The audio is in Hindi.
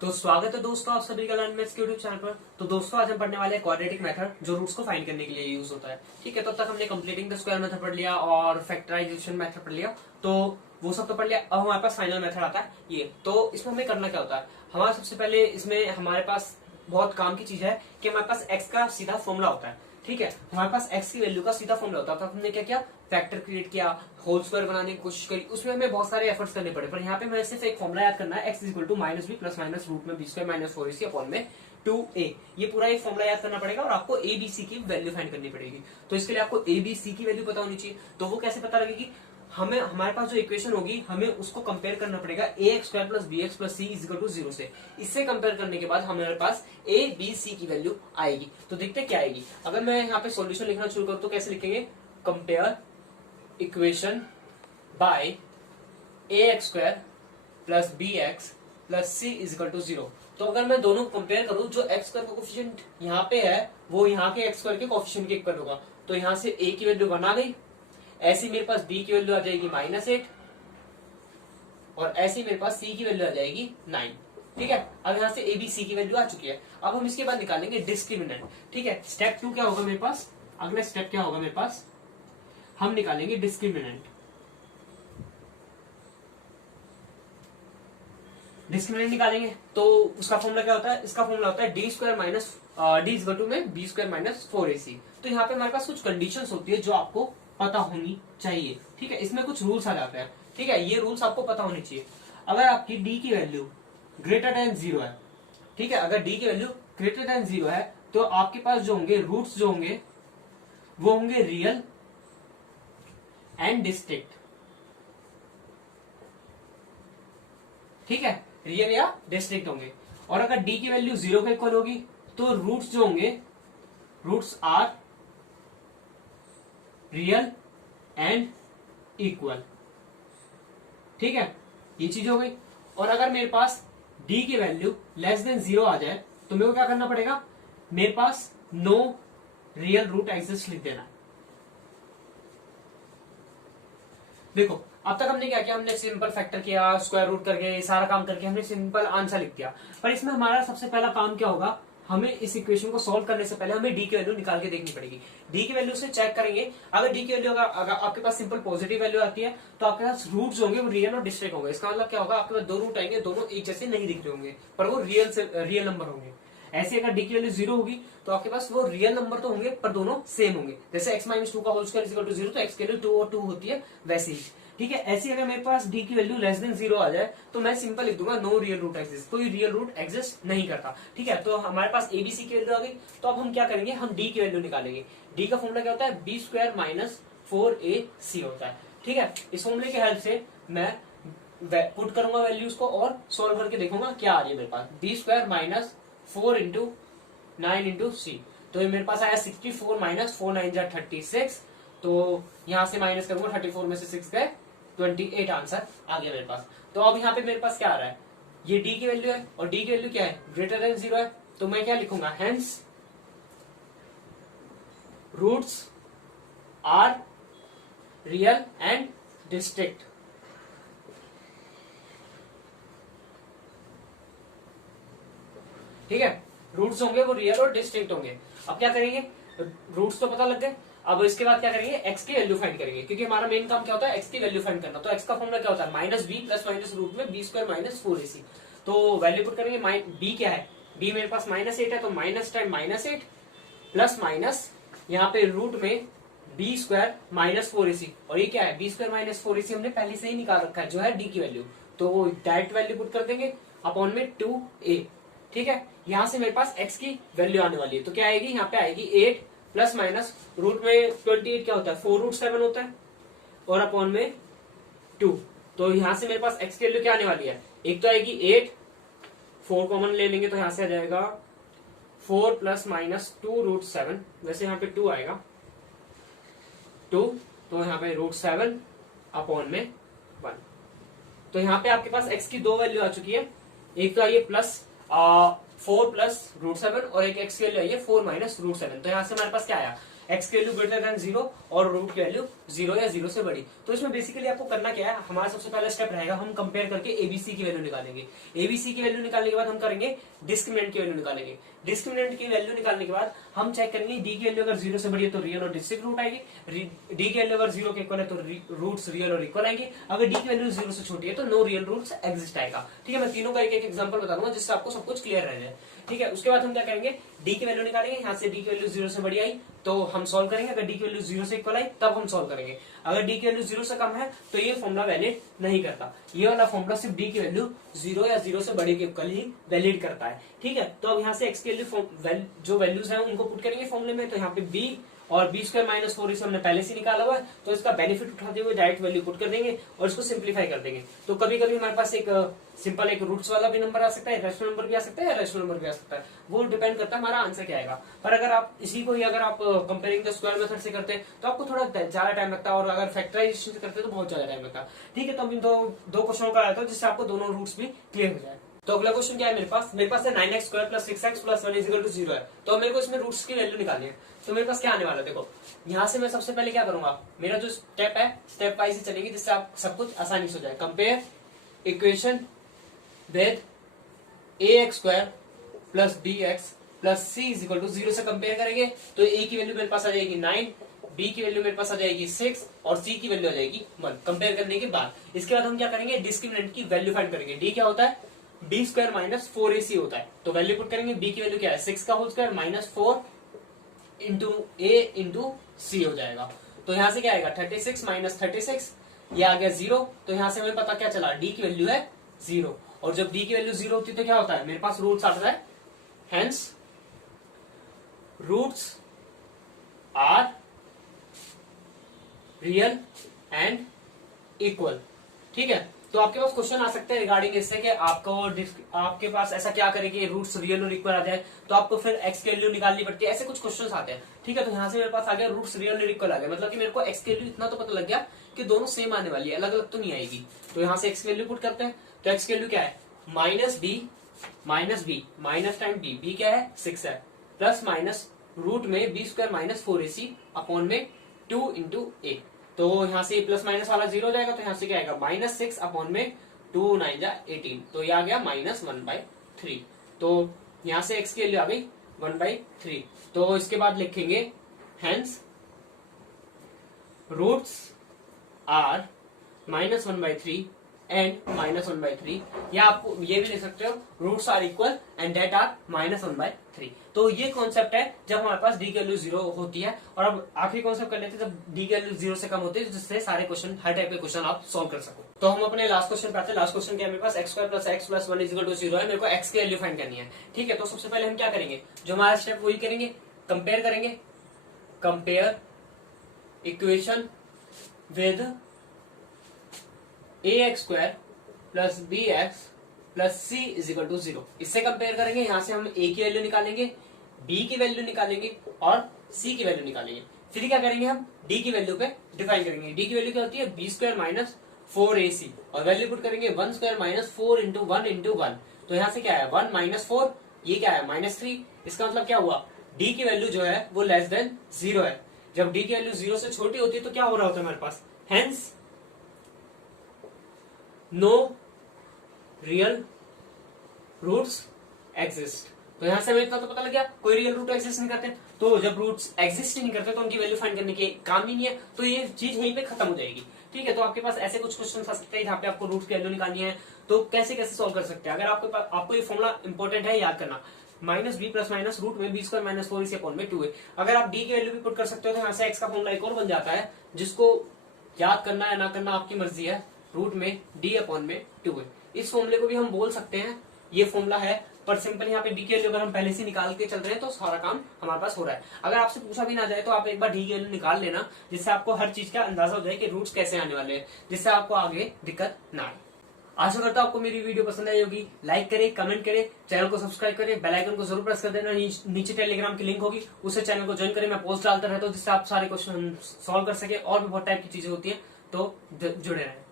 तो स्वागत है दोस्तों आप सभी का लर्न मैथ्स के यूट्यूब चैनल पर। तो दोस्तों आज हम पढ़ने वाले हैं क्वाड्रेटिक मेथड जो रूट्स को फाइंड करने के लिए यूज होता है। ठीक है, तब तक हमने कंप्लीटिंग द स्क्वायर मेथड पढ़ लिया और फैक्टराइजेशन मेथड पढ़ लिया, तो वो सब तो पढ़ लिया। अब हमारे पास फाइनल मेथड आता है ये। तो इसमें हमें करना क्या होता है, हमारा सबसे पहले इसमें हमारे पास बहुत काम की चीज है कि हमारे पास एक्स का सीधा फॉर्मूला होता है। ठीक है, हमारे पास एक्स की वैल्यू का सीधा फॉर्मूला होता है। तो हमने क्या किया, फैक्टर क्रिएट किया, होल स्क्वायर बनाने की कोशिश करी, उसमें हमें बहुत सारे एफर्ट्स करने पड़े। पर यहाँ पे हमें सिर्फ एक फॉर्मूला याद करना है, x equal to minus b plus minus root में b square minus 4ac upon में 2a। ये पूरा एक फॉर्मूला याद करना पड़ेगा और आपको ए बी सी की वैल्यू फाइंड करनी पड़ेगी। तो इसके लिए आपको ए बी सी की वैल्यू पता होनी चाहिए। तो वो कैसे पता लगेगी, हमें हमारे पास जो इक्वेशन होगी हमें उसको कंपेयर करना पड़ेगा a x square plus b x plus c is equal to 0 से। इससे कंपेयर करने के बाद हमारे पास ए बी सी की वैल्यू आएगी। तो देखते क्या आएगी। अगर मैं यहाँ पे सॉल्यूशन लिखना शुरू करूँ तो कैसे लिखेंगे, compare equation by a x square plus b x plus c is equal to 0। तो अगर मैं दोनों कंपेयर करूं, जो एक्स स्क्वायर का कोफिशिएंट यहाँ पे है वो यहाँ के एक्स स्क्वायर के कोफिशिएंट के इक्वल होगा। तो यहाँ से ए की वैल्यू 1 आ गई, ऐसी मेरे पास बी की वैल्यू आ जाएगी -8 और ऐसी मेरे पास सी की वैल्यू आ जाएगी 9। ठीक है, अब यहाँ से ए बी सी की वैल्यू आ चुकी है। अब हम इसके बाद निकालेंगे डिस्क्रिमिनेंट। ठीक है, स्टेप 2 क्या होगा मेरे पास, अगला स्टेप क्या होगा मेरे पास, हम निकालेंगे डिस्क्रिमिनेंट। डिस्क्रिमिनेंट निकालेंगे तो उसका फॉर्मूला क्या होता है, इसका फॉर्मूला होता है D square minus D equal to में बी स्क्वायर माइनस 4ac। तो यहाँ पे हमारे पास कुछ कंडीशंस होती है जो आपको पता होनी चाहिए। ठीक है, इसमें कुछ रूल्स आ जाते हैं। ठीक है, ये रूल्स आपको पता होनी चाहिए। अगर आपकी डी की वैल्यू ग्रेटर देन 0 है, ठीक है, अगर डी की वैल्यू ग्रेटर देन 0 है तो आपके पास जो होंगे रूट्स जो होंगे वो होंगे रियल एंड डिस्टिंक्ट। ठीक है, रियल या डिस्टिंक्ट होंगे। और अगर डी की वैल्यू 0 के इक्वल होगी तो रूट्स जो होंगे, roots are real and equal. ठीक है, ये चीज हो गई। और अगर मेरे पास डी की वैल्यू लेस देन 0 आ जाए तो मेरे को क्या करना पड़ेगा, मेरे पास नो रियल रूट एग्जिस्ट लिख देना। देखो अब तक हमने क्या किया, हमने सिंपल फैक्टर किया, स्क्वायर रूट करके सारा काम करके हमने सिंपल आंसर लिख दिया। पर इसमें हमारा सबसे पहला काम क्या होगा, हमें इस इक्वेशन को सॉल्व करने से पहले हमें डी की वैल्यू निकाल के देखनी पड़ेगी। डी की वैल्यू से चेक करेंगे, अगर डी की वैल्यू अगर आपके पास सिंपल पॉजिटिव वैल्यू आती है तो आपके पास रूट्स होंगे वो रियल और डिस्टिंक्ट होंगे। इसका मतलब क्या होगा, आपके पास दो रूट आएंगे, दोनों एक जैसे नहीं दिख रहे होंगे पर वो रियल नंबर होंगे। ऐसे अगर डी की वैल्यू 0 होगी तो आपके पास वो रियल नंबर तो होंगे पर दोनों सेम होंगे। जैसे x माइनस 2 का whole square is equal to 0 तो x की वैल्यू 2 और 2 होती है वैसे ही। ठीक है, ऐसी अगर मेरे पास डी की वैल्यू लेस देन 0 आ जाए तो मैं सिंपल लिख दूंगा नो रियल रूट एग्जिस्ट, कोई रियल रूट एग्जिस्ट नहीं करता। ठीक है, तो हमारे पास एबीसी की वैल्यू आ गई। तो अब हम क्या करेंगे, हम डी की वैल्यू निकालेंगे। डी का फॉर्मूला क्या होता है, बी स्क्वायर माइनस 4ac होता है। ठीक है, इस फॉर्मूले की हेल्प से मैं पुट करूंगा वैल्यूज को और सोल्व करके देखूंगा क्या आ रही है मेरे पास। B square minus 4 into 9 into c, तो ये मेरे पास आया 64 माइनस 4 9 जा 36। तो यहां से माइनस करूंगा, 34 में से 6 गए 28 आंसर आ गया मेरे पास। तो अब यहाँ पे मेरे पास क्या आ रहा है, ये डी की वैल्यू है और डी की वैल्यू क्या है, ग्रेटर देन 0 है। तो मैं क्या लिखूंगा, hence roots are real and distinct. ठीक है, रूट्स होंगे वो रियल और डिस्टिंक्ट होंगे। अब क्या करेंगे, रूट्स तो पता लग गए, अब इसके बाद क्या करेंगे, एक्स की वैल्यू फाइंड करेंगे, क्योंकि हमारा मेन काम क्या होता है, एक्स की वैल्यू फाइंड करना। तो एक्स का फॉर्मूला क्या होता है, minus b plus minus root में बी स्क्वायर माइनस 4ac। तो वैल्यू पुट करेंगे, बी क्या है, बी मेरे पास -8 है तो माइनस टाइम -8 प्लस माइनस यहाँ पे रूट में बी स्क्वायर माइनस 4ac। और ये क्या है, बी स्क्वायर माइनस 4ac हमने पहले से ही निकाल रखा है जो है डी की वैल्यू। तो वो डायरेक्ट वैल्यू पुट कर देंगे अपॉन में 2a। ठीक है, यहां से मेरे पास x की वैल्यू आने वाली है तो क्या आएगी, यहाँ पे आएगी 8 प्लस माइनस रूट में 28 क्या होता है, 4√7 होता है और अपॉन में 2। तो यहां से मेरे पास x की वैल्यू क्या आने वाली है, एक तो आएगी 8, 4 कॉमन ले लेंगे तो यहां से आ जाएगा 4 प्लस माइनस 2√7, वैसे यहाँ पे 2 आएगा 2, तो यहाँ पे √7 अपॉन में 1। तो यहाँ पे आपके पास x की दो वैल्यू आ चुकी है, एक तो आई है प्लस 4 प्लस √7 और एक x की वैल्यू आई है 4 माइनस √7। तो यहाँ से हमारे पास क्या आया, एक्स की वैल्यू ग्रेटर देन 0 और रूट की वैल्यू 0 या 0 से बड़ी। तो इसमें बेसिकली आपको करना क्या है, हमारा सबसे पहला स्टेप रहेगा हम कंपेयर करके एबीसी की वैल्यू निकालेंगे। एबीसी की वैल्यू निकालने के बाद हम करेंगे डिस्क्रिमिनेंट की वैल्यू निकालेंगे। डिस्क्रिमिनेंट की वैल्यू निकालने के बाद हम चेक करेंगे डी की वैल्यू अगर 0 से बड़ी है तो रियल और डिस्टिंक्ट रूट आएगी, डी की वैल्यू अगर 0 के इक्वल है तो रूट्स रियल और इक्वल आएंगे, अगर डी की वैल्यू 0 से छोटी है तो नो रियल रूट्स एग्जिस्ट आएगा। ठीक है, मैं तीनों का एक एक एग्जांपल बता दूंगा जिससे आपको सब कुछ क्लियर रह जाए। ठीक है, उसके बाद हम क्या करेंगे, डी की वैल्यू निकालेंगे, यहाँ से डी की वैल्यू 0 से बड़ी आई तो हम सॉल्व करेंगे, अगर डी की वैल्यू 0 से इक्वल आई तब हम सॉल्व करेंगे, अगर डी की वैल्यू 0 से कम है तो ये फॉर्मूला वैलिड नहीं करता। ये वाला फॉर्मूला सिर्फ डी की वैल्यू 0 या 0 से बड़ी के इक्वल ही वैलिड करता है। ठीक है, तो अब यहाँ से एक्स की वैल्यू जो वैल्यूज है उनको पुट करेंगे फॉर्मूले में, तो यहाँ पे बी और बी स्क्वायर माइनस 4 इसे हमने पहले से निकाला हुआ है, तो इसका बेनिफिट उठाते हुए डायरेक्ट वैल्यू पुट कर देंगे और इसको सिंप्लीफाई कर देंगे। तो कभी कभी हमारे पास एक सिंपल एक रूट्स वाला भी नंबर आ सकता है, रेशनल नंबर भी आ सकता है, या रेशनल नंबर भी आ सकता है, वो डिपेंड करता है हमारा आंसर क्या आएगा। पर अगर आप इसी को ही अगर आप कंपेयरिंग द स्क्वायर मेथड से करते हैं तो आपको थोड़ा ज्यादा टाइम लगता है, और अगर फैक्टराइजेशन से करते हैं तो बहुत ज्यादा टाइम लगता है। ठीक है, तो हम इन दो क्वेश्चनों का आया था जिससे आपको दोनों रूट्स भी क्लियर हो जाए। तो अगला क्वेश्चन क्या है मेरे पास है 9x square plus 6x plus 1 is equal to 0 है। तो मेरे को इसमें रूट्स की वैल्यू निकालनी है। तो मेरे पास क्या आने वाला है, देखो यहाँ से मैं सबसे पहले क्या करूंगा, मेरा जो स्टेप है स्टेप वाइज ही चलेगी जिससे आप सब कुछ आसानी से हो जाए। Compare equation with ax square plus bx plus c is equal to 0 से कंपेयर करेंगे तो a की वैल्यू मेरे पास आ जाएगी 9, b की वैल्यू मेरे पास आ जाएगी 6 और c की वैल्यू आ जाएगी 1। कंपेयर करने के बाद इसके बाद हम क्या करेंगे, डिस्क्रिमिनेंट की वैल्यू फाइंड करेंगे। d क्या होता है, b स्क्वायर माइनस 4ac होता है, तो वैल्यू पुट करेंगे। b की वैल्यू क्या है, 6 का whole square minus 4 into a into c हो जाएगा। तो यहाँ से क्या आएगा 36 माइनस 36, ये आ गया 0। तो यहाँ से हमें पता क्या चला, d की वैल्यू है 0, और जब d की वैल्यू 0 होती है तो क्या होता है, मेरे पास रूट्स आता है, hence roots are real and equal. ठीक है, तो आपके पास क्वेश्चन आ सकते हैं रिगार्डिंग इससे कि आपके पास ऐसा क्या करे कि रूट्स रियल और इक्वल आ जाए, तो आपको फिर एक्स की वैल्यू निकालनी पड़ती है, ऐसे कुछ क्वेश्चंस आते हैं। ठीक है, तो यहाँ से मेरे पास आ गया रूट्स रियल और इक्वल आ गया, मतलब कि मेरे को एक्स की वैल्यू इतना तो पता लग गया कि दोनों सेम आने वाली है, अलग अलग तो नहीं आएगी। तो यहाँ से एक्स की वैल्यू पुट करते हैं, तो एक्स की वैल्यू क्या है, minus b minus time b क्या है 6 है, प्लस माइनस रूट में b square minus 4ac upon में 2 इंटू ए। तो यहाँ से प्लस माइनस वाला 0 हो जाएगा, तो यहाँ से क्या आएगा माइनस 6 अपॉन में 2 9 जा 18, तो ये आ गया माइनस 1/3। तो यहाँ से x की वैल्यू आ गई 1/3। तो इसके बाद लिखेंगे hence roots are minus 1/3 and minus 1/3, या आप ये भी लिख सकते हो roots are equal and that are minus 1/3। तो ये कॉन्सेप्ट है जब हमारे पास डी की वैल्यू 0 होती है। और अब आखिरी कॉन्सेप्ट कर लेते हैं जब डी की वैल्यू 0 से कम होती है, जिससे सारे क्वेश्चन हर टाइप के क्वेश्चन आप सॉल्व कर सको। तो हम अपने लास्ट क्वेश्चन पे आते हैं। लास्ट क्वेश्चन क्या है मेरे पास, x square plus x plus 1 is equal to 0 है, मेरे को एक्स की वैल्यू फाइंड करनी है। ठीक है, तो सबसे पहले हम क्या करेंगे, जो हमारा स्टेप वही करेंगे, कंपेयर करेंगे। Compare equation with ax square plus bx plus c is equal to 0, इससे कंपेयर करेंगे। यहाँ से हम a की वैल्यू निकालेंगे, b की वैल्यू निकालेंगे और c की वैल्यू निकालेंगे। फिर क्या करेंगे, हम d की वैल्यू पे डिफाइन करेंगे। d की वैल्यू क्या होती है, b स्क्वायर माइनस 4ac, और वैल्यू पुट करेंगे 1 स्क्वायर माइनस 4 इंटू 1 इंटू 1। तो यहाँ से क्या है 1 माइनस 4, ये क्या है माइनस 3। इसका मतलब क्या हुआ, d की वैल्यू जो है वो लेस देन 0 है। जब d की वैल्यू 0 से छोटी होती है तो क्या हो रहा होता है हमारे पास, hence no real roots exist. तो यहां से हमें इतना तो पता लग गया कोई रियल रूट एग्जिस्ट नहीं करते। तो जब रूट्स एग्जिस्ट नहीं करते तो उनकी वैल्यू फाइंड करने के काम ही नहीं है, तो ये चीज यहीं पे खत्म हो जाएगी। ठीक है, तो आपके पास ऐसे कुछ क्वेश्चन आ सकते हैं जहाँ पे आपको रूट्स की वैल्यू निकालनी है, तो कैसे कैसे सॉल्व कर सकते हैं। अगर आपको ये फॉर्मुला इंपॉर्टेंट है याद करना, minus b plus minus root में बी स्क्वायर माइनस 4 इसी अपॉन में 2 है। अगर आप डी की वैल्यू भी पुट कर सकते हो तो यहाँ से एक्स का फॉर्मुला एक और बन जाता है, जिसको याद करना है ना करना आपकी मर्जी है, रूट में डी अपॉन में 2 है। इस फॉर्मूले को भी हम बोल सकते हैं, ये फॉर्मूला है, पर सिंपल यहाँ पे डी की वैल्यू अगर हम पहले से निकाल के चल रहे हैं तो सारा काम हमारे पास हो रहा है। अगर आपसे पूछा भी ना जाए तो आप एक बार डी की वैल्यू निकाल लेना, जिससे आपको हर चीज का अंदाजा हो जाए कि रूट्स कैसे आने वाले हैं, जिससे आपको आगे दिक्कत ना आए। आशा करता हूं आपको मेरी वीडियो पसंद आई होगी। लाइक करें, कमेंट करें, चैनल को सब्सक्राइब करें, बेल आइकन को जरूर प्रेस कर देना। नीचे टेलीग्राम की लिंक होगी, उससे चैनल को ज्वाइन करें। मैं पोस्ट डालता रहता हूँ जिससे आप सारे क्वेश्चन सॉल्व कर सके, और भी बहुत टाइप की चीजें होती है, तो जुड़े रहें।